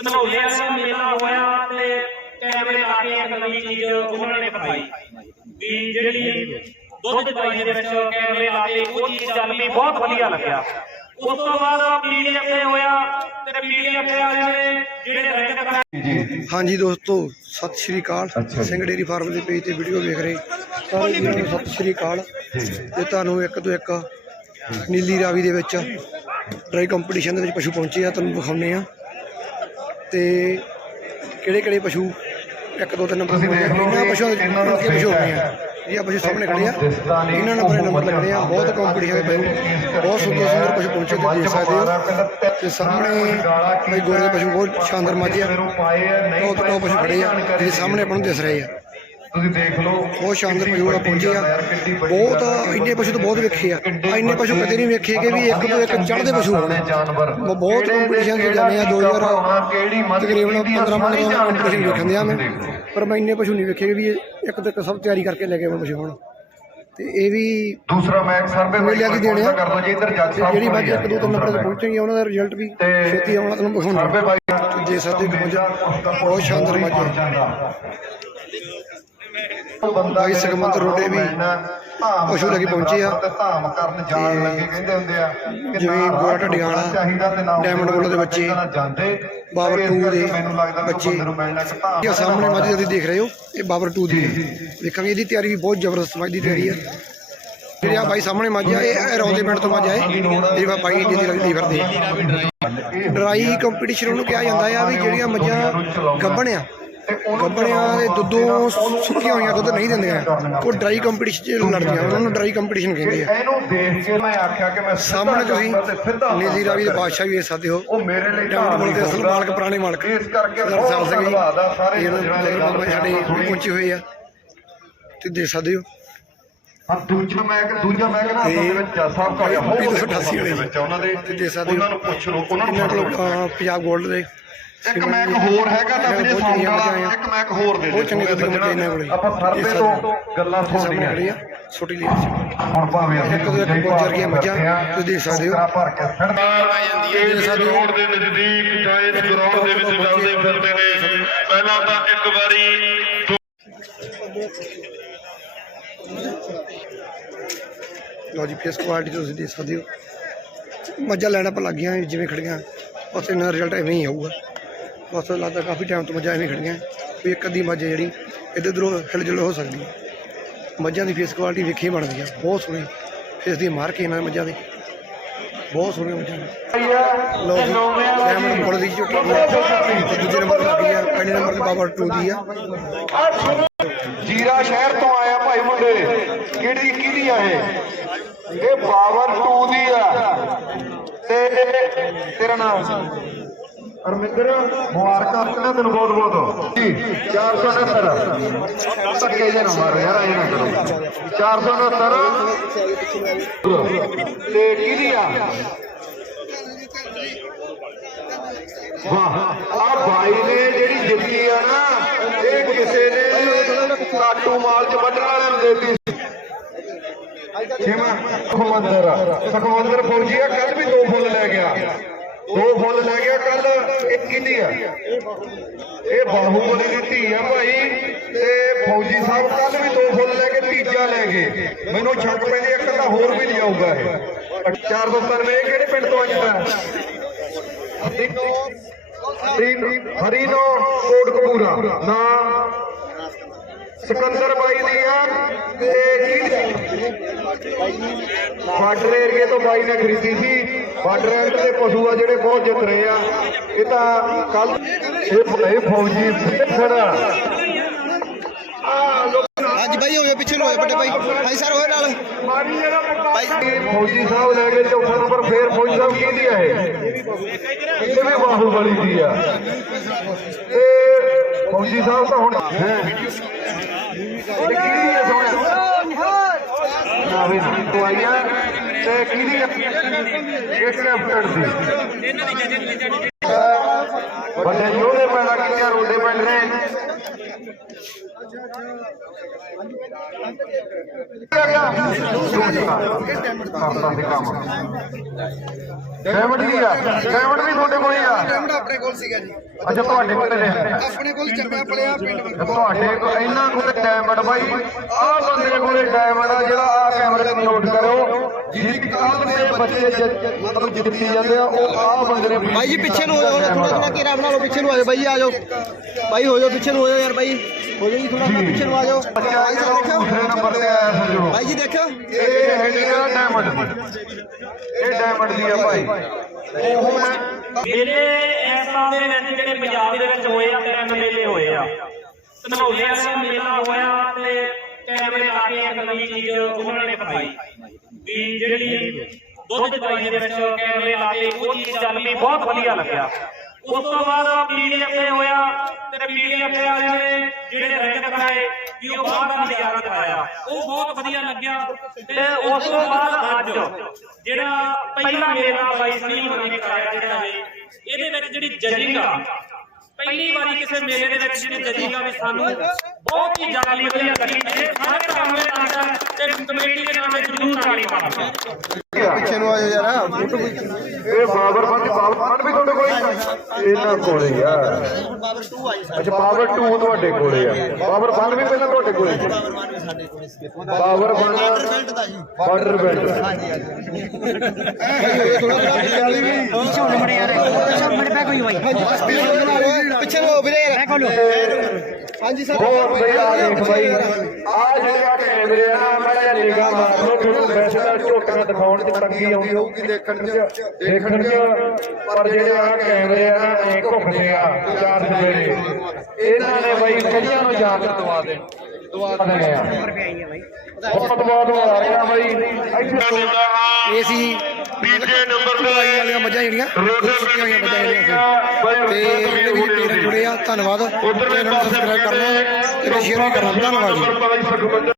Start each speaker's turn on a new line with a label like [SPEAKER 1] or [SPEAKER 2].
[SPEAKER 1] ਧਨੌਲੇ ਦਾ ਮੇਲਾ ਹੋਇਆ ਤੇ ਕੈਮਰੇ ਲਾ ਕੇ ਇੱਕ ਨਵੀਂ ਚੀਜ਼ ਉਹਨਾਂ ਨੇ ਦਿਖਾਈ ਵੀ ਜਿਹੜੀ ਦੁੱਧ ਦਵਾਈ ਦੇ ਵਿੱਚ ਕੈਮਰੇ ਲਾ ਕੇ ਉਹ ਚੀਜ਼ ਚੱਲ ਪਈ ਬਹੁਤ ਵਧੀਆ ਲੱਗਿਆ। ਉਸ ਤੋਂ ਬਾਅਦ ਪੀਡੀਐਫ ਤੇ ਹੋਇਆ ਤੇ ਪੀਡੀਐਫ ਵਾਲਿਆਂ ਨੇ ਜਿਹੜੇ ਰੈਂਕ ਕਰਾ
[SPEAKER 2] ਹਾਂਜੀ ਦੋਸਤੋ ਸਤਿ ਸ਼੍ਰੀ ਅਕਾਲ। ਸਿੰਘ ਡੇਰੀ ਫਾਰਮ ਦੇ ਪੇਜ ਤੇ ਵੀਡੀਓ ਵੇਖ ਰਹੇ। ਸਾਰੇ ਵੀਰਾਂ ਨੂੰ ਸਤਿ ਸ਼੍ਰੀ ਅਕਾਲ। ਤੇ ਤੁਹਾਨੂੰ ਇੱਕ ਤੋਂ ਇੱਕ ਨੀਲੀ ਰਾਵੀ ਦੇ ਵਿੱਚ ਡਰਾਈ ਕੰਪੀਟੀਸ਼ਨ ਦੇ ਵਿੱਚ ਪਸ਼ੂ ਪਹੁੰਚੇ ਆ ਤੁਹਾਨੂੰ ਵਿਖਾਉਂਦੇ ਆ। ਤੇ ਕਿਹੜੇ ਕਿਹੜੇ ਪਸ਼ੂ? ਇੱਕ ਦੋ ਤਿੰਨ ਨੰਬਰ ਤੇ ਇਹਨਾਂ ਪਸ਼ੂਆਂ ਦੇ ਪਸ਼ੂ ਹੋਣੇ ਆ। ਇਹ ਪਸ਼ੂ ਸਾਹਮਣੇ ਖੜੇ ਆ। ਇਹਨਾਂ ਨੰਬਰ ਨੰਬਰ ਲੱਗਣੇ ਆ। ਬਹੁਤ ਕੰਪੀਟੀਸ਼ਨ ਦੇ ਪਸ਼ੂ ਬਹੁਤ ਸੁੰਦਰ ਸੁੰਦਰ ਪਸ਼ੂ ਪਹੁੰਚੇ ਤੇ ਦੇਖ ਸਕਦੇ ਹੋ। ਤੇ ਸਾਹਮਣੇ ਬਈ ਗੋਰੇ ਦੇ ਪਸ਼ੂ ਬਹੁਤ ਸ਼ਾਨਦਾਰ ਮਾਝੇ ਆ। ਬਹੁਤ ਬਹੁਤ ਪਸ਼ੂ ਖੜੇ ਆ। ਜਿਹੜੇ ਸਾਹਮਣੇ ਆਪਾਂ ਨੂੰ ਦਿਸ ਰਹੇ ਆ।
[SPEAKER 3] ਤੁਸੀਂ ਦੇਖ ਲਓ
[SPEAKER 2] ਬਹੁਤ ਸ਼ਾਨਦਾਰ ਪਸ਼ੂ ਆ ਪਹੁੰਚੇ ਆ। ਬਹੁਤ ਇੰਨੇ ਪਸ਼ੂ ਤਾਂ ਬਹੁਤ ਵੇਖੇ ਆ। ਆ ਇੰਨੇ ਪਸ਼ੂ ਕਦੇ ਨਹੀਂ ਵੇਖੇ ਕਿ ਵੀ ਇੱਕ ਤੋਂ ਇੱਕ ਚੜ੍ਹਦੇ ਪਸ਼ੂ। ਹੋਣ ਬਹੁਤ ਕੰਪੀਟੀਸ਼ਨ ਦੇ ਜਾਣੇ ਆ 2000
[SPEAKER 3] ਕਿਹੜੀ ਮੱਝ
[SPEAKER 2] ਤਕਰੀਬਨ
[SPEAKER 3] ਕਿਹੜੀ
[SPEAKER 2] 15 15
[SPEAKER 3] ਸਾਰੀ
[SPEAKER 2] ਕੰਪੀਟੀਸ਼ਨ ਵੇਖਣ ਦਿਆ ਮੈਂ। ਪਰ ਮੈਂ ਇੰਨੇ ਪਸ਼ੂ ਨਹੀਂ ਵੇਖੇ ਵੀ ਇੱਕ ਤੋਂ ਇੱਕ ਸਭ ਤਿਆਰੀ ਕਰਕੇ ਲੈ ਕੇ ਆਉਣ ਪਸ਼ੂ ਹੋਣ। ਤੇ ਇਹ ਵੀ
[SPEAKER 3] ਦੂਸਰਾ ਮੈਚ ਸਰਵੇ
[SPEAKER 2] ਮੇਲਿਆਂ ਦੀ ਦੇਣੇ ਆ।
[SPEAKER 3] ਕਰ ਦੋ ਜੀ ਇੱਧਰ ਜੱਜ
[SPEAKER 2] ਤੇ
[SPEAKER 3] ਸਾਹਿਬ
[SPEAKER 2] ਜਿਹੜੀ
[SPEAKER 3] ਆ
[SPEAKER 2] ਇੱਕ ਦੋ ਤਿੰਨ ਨੰਬਰ ਤੇ ਪਹੁੰਚੇਗੀ ਉਹਨਾਂ ਦਾ ਰਿਜ਼ਲਟ ਵੀ
[SPEAKER 3] ਤੇ
[SPEAKER 2] ਛੇਤੀ ਆਉਣਾ ਤੁਹਾਨੂੰ
[SPEAKER 3] ਸਰਵੇ
[SPEAKER 2] ਦਿਖਾਉਣਾ
[SPEAKER 3] ਬਾਈ
[SPEAKER 2] ਦੇ ਸਕਦੇ ਹੋ ਮੱਝ ਬਹੁਤ ਸ਼ਾਨਦਾਰ ਮੱਝ ਬਾਈ ਸੁਖਮੰਤ ਰੋਡੇ ਵੀ ਪਸ਼ੂ ਲੈ ਕੇ ਪਹੁੰਚੇ ਆ।
[SPEAKER 3] ਧਾਮ ਕਰਨ ਜਾਣ ਲੱਗੇ ਕਹਿੰਦੇ ਹੁੰਦੇ ਆ ਕਿ
[SPEAKER 2] ਜਿਵੇਂ
[SPEAKER 3] ਨਾ
[SPEAKER 2] ਗੋਰਾ
[SPEAKER 3] ਰਾਹ
[SPEAKER 2] ਢੱਡੀਆਂ ਵਾਲਾ,
[SPEAKER 3] ਚਾਹੀਦਾ ਤੇ ਨਾ
[SPEAKER 2] ਡਾਇਮੰਡ ਬੁੱਲ ਦੇ ਬੱਚੇ, ਬਾਬਰ
[SPEAKER 3] ਤੇ ਇਸ
[SPEAKER 2] 2 ਦੇ ਬੱਚੇ। ਇਹ ਸਾਹਮਣੇ ਮੱਝ ਤੁਸੀਂ ਦੇਖ ਰਹੇ ਹੋ ਇਹ ਬਾਬਰ 2 ਦੀ ਹੈ। ਵੇਖਾਂਗੇ ਇਹਦੀ ਤਿਆਰੀ ਵੀ ਬਹੁਤ ਜ਼ਬਰਦਸਤ ਮੱਝ ਦੀ ਤਿਆਰੀ ਹੈ। ਜਿਹੜੀ ਆ ਬਾਈ ਸਾਹਮਣੇ ਮੱਝ ਆ ਇਹ ਰੌਂਦੇ ਪਿੰਡ ਤੋਂ ਮੱਝ ਆ ਇਹ। ਜਿਹੜੀ ਬਾਈ ਇੰਡੀਆ ਦੀ ਲੱਗਦੀ ਫਿਰਦੇ ਡਰਾਈ ਕੰਪੀਟੀਸ਼ਨ ਉਹਨੂੰ ਕਿਹਾ ਜਾਂਦਾ ਆ ਵੀ ਜਿਹੜੀਆਂ ਮੱਝਾਂ ਗੱਭਣ ਆ ਗੱਭਣਿਆਂ ਦੇ ਦੁੱਧੋਂ ਸੁੱਕੀਆਂ ਹੋਈਆਂ ਦੁੱਧ ਨਹੀਂ ਦਿੰਦੀਆਂ ਉਹ ਡਰਾਈ ਕੰਪੀਟੀਸ਼ਨ 'ਚ ਲੜਦੀਆਂ ਉਹਨਾਂ ਨੂੰ ਡਰਾਈ ਕੰਪੀਟੀਸ਼ਨ ਕਹਿੰਦੇ ਆ।
[SPEAKER 3] ਇਹਨੂੰ ਦੇਖ ਕੇ ਮੈਂ ਆਖਿਆ ਕਿ ਮੈਂ
[SPEAKER 2] ਸਾਹਮਣੇ ਤੁਸੀਂ ਨੀਲੀ ਰਾਵੀ ਦੇ ਬਾਦਸ਼ਾਹ ਵੀ ਵੇਖ ਸਕਦੇ ਹੋ
[SPEAKER 3] ਉਹ ਮੇਰੇ ਲਈ
[SPEAKER 2] ਡਾਊਨ ਬੋਲ ਦੇ ਅਸਲ ਮਾਲਕ ਪੁਰਾਣੇ ਮਾਲਕ।
[SPEAKER 3] ਇਸ ਕਰਕੇ
[SPEAKER 2] ਸਾਹਿਬ ਸਿੰਘ ਜੀ ਸਾਡੇ ਪਹੁੰਚੇ ਹੋਏ ਆ ਤੇ ਦੇਖ ਸਕਦੇ ਹੋ
[SPEAKER 3] ਹਾਂ ਦੂਜਾ ਮੈਚ ਦੂਜਾ ਮੈਚ ਨਾ ਅਸਲ ਵਿੱਚ ਸਾਹਿਬ
[SPEAKER 2] ਇਹ ਅਠਾਸੀ ਵਾਲੇ
[SPEAKER 3] ਵਿੱਚ ਉਹਨਾਂ ਦੇ ਉਹਨਾਂ ਨੂੰ ਪੁੱਛ ਲਓ ਉਹਨਾਂ ਨੂੰ
[SPEAKER 2] ਪੰਜਾਬ 골ਡ ਦੇ
[SPEAKER 3] ਇੱਕ ਮੈਚ ਹੋਰ ਹੈਗਾ ਤਾਂ ਵੀਰੇ ਸਾਊਂਡ ਵਾਲਾ
[SPEAKER 2] ਆ।
[SPEAKER 3] ਇੱਕ ਮੈਚ ਹੋਰ ਦੇ
[SPEAKER 2] ਬਹੁਤ ਚੰਗੇ ਇਹਨਾਂ ਕੋਲੇ।
[SPEAKER 3] ਆਪਾਂ ਸਰਵੇ ਤੋਂ ਗੱਲਾਂ
[SPEAKER 2] ਸਾਹਮਣੇ
[SPEAKER 3] ਸੁਣਨੀਆਂ
[SPEAKER 2] ਖੜੀ ਆ ਛੋਟੀ ਲਈ
[SPEAKER 3] ਹੁਣ ਭਾਵੇਂ ਅਸੀਂ
[SPEAKER 2] ਇੱਕ
[SPEAKER 3] ਦੂਜੇ
[SPEAKER 2] ਬਹੁਤ ਵਰਗੀਆਂ ਮੱਝਾਂ
[SPEAKER 3] ਆ,
[SPEAKER 2] ਤੁਸੀਂ ਦੇਖ ਸਕਦੇ ਹੋ।
[SPEAKER 3] ਭਰ ਕੇ ਸਿਰ
[SPEAKER 2] ਦੇਖ ਸਕਦੇ ਹੋ
[SPEAKER 4] ਗਰਾਊਂਡ ਦੇ ਨਜ਼ਦੀਕ ਇਸ ਗਰਾਊਂਡ ਦੇ ਵਿੱਚ ਚੱਲਦੇ ਫਿਰਦੇ ਨੇ ਪਹਿਲਾਂ ਤਾਂ ਇੱਕ ਵਾਰੀ
[SPEAKER 2] ਲਓ ਜੀ ਫੇਸ ਕੁਆਲਿਟੀ ਤੁਸੀਂ ਦੇਖ ਸਕਦੇ ਹੋ ਮੱਝਾਂ ਲੈਣਾ ਪਰ ਲੱਗੀਆਂ ਜਿਵੇਂ ਖੜੀਆਂ ਬਸ ਇਹਨਾਂ ਦਾ ਰਿਜ਼ਲਟ ਐਵੇਂ ਹੀ ਆਊਗਾ ਬਸ ਲੱਗਦਾ ਕਾਫੀ ਟਾਈਮ ਤੋਂ ਮੱਝਾਂ ਐਵੇਂ ਖੜੀਆਂ। ਕੋਈ ਇੱਕ ਅੱਧੀ ਮੱਝ ਜਿਹੜੀ ਇੱਧਰ ਉੱਧਰੋਂ ਹਿਲ ਹੋ ਸਕਦੀ ਹੈ। ਮੱਝਾਂ ਦੀ ਫੇਸ ਕੁਆਲਿਟੀ ਵੇਖੀ ਬਣਦੀ ਆ, ਬਹੁਤ ਸੋਹਣੀ। ਫੇਸ ਦੀ ਮਾਰ ਕੇ ਇਹਨਾਂ ਮੱਝਾਂ ਦੀ। ਬਹੁਤ ਸੋਹਣੀਆਂ ਮੱਝਾਂ ਨੇ। ਜੀ ਡਾਇਮੰਡ ਬੋਲ ਦੀ ਝੋਟੀ ਦੂਜੇ ਨੰਬਰ ਤੇ ਲੱਗੀ ਆ, ਪਹਿਲੇ ਨੰਬਰ ਤੇ ਬਾਬਾ 2 ਦੀ ਆ।
[SPEAKER 3] ਜੀਰਾ ਸ਼ਹਿਰ ਤੋਂ ਆਇਆ ਭਾਈ ਮੁੰਡੇ। ਕਿਹੜੀ, ਕਿਹਦੀ ਆ ਇਹ? ਇਹ ਬਾਵਰ 2 ਦੀ ਆ। ਤੇ ਤੇਰਾ ਨਾਮ? ਅਰਮਿੰਦਰ ਮੁਬਾਰਕਾਂ ਤੈਨੂੰ ਤੈਨੂੰ ਬਹੁਤ ਬਹੁਤ। ਜੀ 469 ਧੱਕੇ ਜੇ ਨਾ ਮਾਰੋ ਯਾਰ ਇਹ ਨਾ ਕਰੋ। 469 ਤੇ ਕਿਹਦੀ ਆ? ਵਾਹ, ਆ ਬਾਈ ਨੇ ਜਿਹੜੀ ਜਿੱਤੀ ਆ ਨਾ, ਇਹ ਕਿਸੇ ਨੇ ਕਾਟੂ ਮਾਲ ਚ ਵੱਢਣ ਵਾਲਿਆਂ ਨੂੰ ਦੇਤੀ ਛੇਵਾਂ ਸੁਖਮੰਦਰ ਸੁਖਮੰਦਰ ਫੌਜੀ ਆ ਕੱਲ ਵੀ ਦੋ ਫੁੱਲ ਲੈ ਗਿਆ। ਦੋ ਫੁੱਲ ਲੈ ਗਿਆ ਕੱਲ ਇੱਕ ਕਿੰਨੀ ਆ? ਇਹ ਬਾਹੂਬਲੀ ਦੀ ਧੀ ਆ ਭਾਈ, ਤੇ ਫੌਜੀ ਸਾਹਿਬ ਕੱਲ ਵੀ ਦੋ ਫੁੱਲ ਲੈ ਕੇ ਤੀਜਾ ਲੈ ਗਏ। ਮੈਨੂੰ ਸ਼ੱਕ ਪੈਂਦੀ ਇੱਕ ਤਾਂ ਹੋਰ ਵੀ ਲਿਆਊਗਾ ਇਹ। 493 ਇਹ ਕਿਹੜੇ ਪਿੰਡ ਤੋਂ ਆਇਆ ਹਰੀਨੋ ਹਰੀਨੋ ਕੋਟਕਪੂਰਾ। ਨਾ। ਸਿਕੰਦਰ ਬਾਈ ਦੀ ਆ, ਤੇ ਕੀ ਬਾਰਡਰ ਏਰੀਏ ਤੋਂ ਬਾਈ ਨੇ ਖਰੀਦੀ ਸੀ। ਬਾਰਡਰ ਐਂਡ ਦੇ ਪਸ਼ੂ ਆ ਜਿਹੜੇ ਬਹੁਤ ਜਿੱਤ ਰਹੇ ਆ। ਇਹ ਤਾਂ ਕੱਲ ਇਹ ਇਹ ਫੌਜੀ ਖੜਾ
[SPEAKER 2] ਅੱਜ ਬਾਈ ਹੋਵੇ ਪਿੱਛੇ ਨੂੰ ਹੋਏ ਵੱਡੇ ਬਾਈ। ਹਾਂਜੀ ਸਰ ਹੋਏ ਨਾਲ।
[SPEAKER 3] ਭਾਈ ਫੌਜੀ ਸਾਹਿਬ ਲੈ ਕੇ ਚੌਥਾ ਨੰਬਰ ਫੇਰ ਫੌਜੀ ਸਾਹਿਬ ਕਿਹਦੀ ਆ ਇਹ। ਇਹ ਵੀ ਬਾਹੂਬਲੀ ਦੀ ਆ। ਤੇ ਫੌਜੀ ਸਾਹਿਬ ਤਾਂ ਹੁਣ ਹੈ। ਤੇ ਕਿਹਦੀ ਆ? ਸੋਹਣਾ ਨਾ ਵੀ ਤੂੰ ਕਿਹਦੀ ਇੱਕ ਲੈਫਟ ਦੀ ਵੱਡੇ ਜੋੜੇ ਪੈਦਾ ਕੀਤੇ ਰੋਡੇ ਪਿੰਡ ਨੇ। ਡਾਇਮੰਡ ਕੀ ਆ। ਡਾਇਮੰਡ ਵੀ ਤੁਹਾਡੇ ਕੋਲ ਹੀ ਆ।
[SPEAKER 2] ਡਾਇਮੰਡ ਆਪਣੇ ਕੋਲ ਸੀਗਾ ਜੀ।
[SPEAKER 3] ਅੱਛਾ ਤੁਹਾਡੇ ਕੋਲ ਨੇ
[SPEAKER 2] ਆਪਣੇ ਕੋਲ ਪਿੰਡ
[SPEAKER 3] ਤੁਹਾਡੇ ਕੋਲ ਇੰਨਾ ਕੋਲ ਡਾਇਮੰਡ ਬਾਈ। ਆਹ ਬੰਦੇ ਕੋਲੇ ਡਾਇਮੰਡ ਆ ਜਿਹੜਾ ਆ ਕੈਮਰੇ ਤੇ ਨੋਟ ਕਰੋ ਜਿਹਦੀ ਕੱਲ ਦੇ ਬੱਚੇ ਜਿ- ਮਤਲਬ ਜਿੱਤੀ ਜਾਂਦੇ ਆ ਉਹ ਆਹ ਬੰਦੇ ਨੇ
[SPEAKER 5] ਭਾਈ ਜੀ ਪਿੱਛੇ ਨੂੰ ਹੋ ਜਾਓ ਥੋੜਾ ਥੋੜਾ ਘੇਰਾ ਬਣਾ ਲਓ ਪਿੱਛੇ ਨੂੰ ਆ ਜਾਓ ਭਾਈ ਜੀ ਆ ਜਾਓ। ਭਾਈ ਹੋ ਜਾਓ ਪਿੱਛੇ ਨੂੰ ਹੋ ਜਾਓ ਯਾਰ ਭਾਈ ਹੋ ਜਾਓ ਜੀ ਥੋੜਾ ਥੋੜਾ ਪਿੱਛੇ ਨੂੰ ਆ ਜਾਓ।
[SPEAKER 3] ਬੱਚਾ
[SPEAKER 5] ਭਾਈ
[SPEAKER 3] ਜਿਹੜਾ
[SPEAKER 5] ਸਾਹਿਬ ਦੇਖਿਓ।
[SPEAKER 3] ਦੂਸਰੇ ਨੰਬਰ ਤੇ ਆਇਆ ਸਮਝੋ
[SPEAKER 5] ਭਾਈ ਜੀ ਦੇਖਿਓ।
[SPEAKER 3] ਇਹ ਹੈਗੇ ਆ ਡਾਇਮੰਡ ਇਹ ਡਾਇਮੰਡ ਦੀ ਆ ਭਾਈ। ਉਹ ਮੈਂ
[SPEAKER 1] ਮੇਲੇ ਇਸ ਸਾਲ ਦੇ ਵਿੱਚ ਜਿਹੜੇ ਪੰਜਾਬ ਦੇ ਵਿੱਚ ਹੋਏ ਆ ਤਿੰਨ ਮੇਲੇ ਹੋਏ ਆ। ਧਨੌਲਿਆਂ ਦਾ ਮੇਲਾ ਹੋਇਆ ਤੇ ਕੈਮਰੇ ਲਾ ਕੇ ਇੱਕ ਨਵੀਂ ਚੀਜ਼ ਉਹਨਾਂ ਨੇ ਦਿਖਾਈ ਵੀ ਜਿਹੜੀ ਦੁੱਧ ਦਵਾਈ ਦੇ ਵਿੱਚ ਕੈਮਰੇ ਲਾ ਉਹ ਚੀਜ਼ ਚੱਲ ਪਈ, ਬਹੁਤ ਵਧੀਆ ਲੱਗਿਆ। ਉਸ ਤੋਂ ਬਾਅਦ ਪੀਡੀਐਫ ਤੇ ਹੋਇਆ ਤੇ ਪੀਡੀਐਫ ਵਾਲਿਆਂ ਨੇ ਜਿਹੜੇ ਰੰਗ ਦਿਖਾਏ ਵੀ ਉਹ ਬਾਹਰ ਦਾ ਨਜ਼ਾਰਾ ਦਿਖਾਇਆ। ਉਹ ਬਹੁਤ ਵਧੀਆ ਲੱਗਿਆ ਤੇ ਉਸ ਤੋਂ ਬਾਅਦ ਅੱਜ ਜਿਹੜਾ ਪਹਿਲਾ ਮੇਲਾ ਬਾਈ ਸਨੀ ਹੋਣੀ ਕਰਾਇਆ ਜਿਹੜਾ ਇਹਦੇ ਵਿੱਚ ਜਿਹੜੀ ਜਜਿੰਗ ਆ ਪਹਿਲੀ ਵਾਰੀ ਕਿਸੇ ਮੇਲੇ ਦੇ ਵਿੱਚ ਜਿਹੜੀ ਜਜਿੰਗ ਵੀ ਸਾਨੂੰ ਬਹੁਤ ਹੀ ਜ਼ਿਆਦਾ ਵਧੀਆ ਲੱਗੀ ਇਹ ਸਾਰੇ ਕੰਮ ਦੇ ਨਾਲ ਤੇ ਕਮੇਟੀ ਦੇ ਨਾਮ ਤੇ ਜ਼ਰੂਰ ਤਾੜੀ ਮਾਰੋ।
[SPEAKER 5] ਪਿੱਛੇ ਨੂੰ ਆ ਜਾਓ ਯਾਰ। ਫੋਟੋ
[SPEAKER 3] ਇਹ ਬਾਬਰ ਫਨ ਬਾਬਰ ਫਨ ਵੀ ਤੁਹਾਡੇ ਕੋਲ? ਇਹਨਾਂ ਕੋਲੇ ਹੀ ਆ।
[SPEAKER 5] ਬਾਬਰ 2 ਆਈ
[SPEAKER 3] ਅੱਛਾ ਪਾਵਰ 2 ਤੁਹਾਡੇ ਕੋਲੇ ਆ। ਪਾਵਰ ਫਨ ਵੀ ਪਹਿਲਾਂ ਤੁਹਾਡੇ ਕੋਲੇ ਸੀ
[SPEAKER 5] ਬਾਬਰ 1 ਸਾਡੇ ਕੋਲ
[SPEAKER 3] ਪਾਵਰ ਫਨ
[SPEAKER 5] ਬੈਲਟ ਦਾ ਜੀ।
[SPEAKER 3] ਬਾਰਡਰ ਬੈਲਟ
[SPEAKER 5] ਹਾਂਜੀ ਹਾਂਜੀ। ਮੜੇ ਯਾਰ ਮੜੇ ਭਾਈ ਪਿੱਛੇ ਵੀਰੇ। ਸਰ।
[SPEAKER 3] ਹੋਰ ਦੇਖ ਆ ਜਿਹੜੇ ਆ ਕੈਮਰੇ ਆ ਮੈਂ ਨਿਗਾਹ ਮਾਰ ਲਓ ਤੁਹਾਨੂੰ ਵੈਸੇ ਤਾਂ ਝੋਟੀਆਂ ਦਿਖਾਉਣ ਚ ਤੰਗੀ ਆਉਂਦੀ ਹੋਊਗੀ ਦੇਖਣ ਚ ਦੇਖਣ ਚ। ਪਰ ਜਿਹੜੇ ਆ ਕੈਮਰੇ ਆ ਨਾ ਐ ਘੁੰਮਦੇ ਆ ਚਾਰ ਸਵੇਰੇ ਇਹਨਾਂ ਨੇ ਬਾਈ ਕਈਆਂ ਨੂੰ ਜਾਨ ਦਵਾ ਦੇ ਦੇਣੇ। ਬਹੁਤ ਬਹੁਤ ਮੁਬਾਰਕਾਂ ਬਾਈ। ਇੱਥੇ
[SPEAKER 2] ਇਹ ਸੀ
[SPEAKER 4] ਤੀਜੇ ਨੰਬਰ ਤੇ
[SPEAKER 2] ਦਵਾਈ ਵਾਲੀਆਂ ਮੱਝਾਂ ਜਿਹੜੀਆਂ
[SPEAKER 4] ਰੋਡੇ
[SPEAKER 2] ਸੁੱਕੀਆਂ ਹੋਈਆਂ ਮੱਝਾਂ ਜਿਹੜੀਆਂ ਤੇ ਜਿਹੜੇ ਵੀ ਵੀਰ ਜੁੜੇ ਆ ਧੰਨਵਾਦ। ਚੈਨਲ ਨੂੰ ਸਬਸਕ੍ਰਾਈਬ ਕਰਨਾ ਤੇ ਸ਼ੇਅਰ ਵੀ ਕਰਨਾ। ਧੰਨਵਾਦ ਜੀ।
[SPEAKER 4] ਨੰਬਰ 22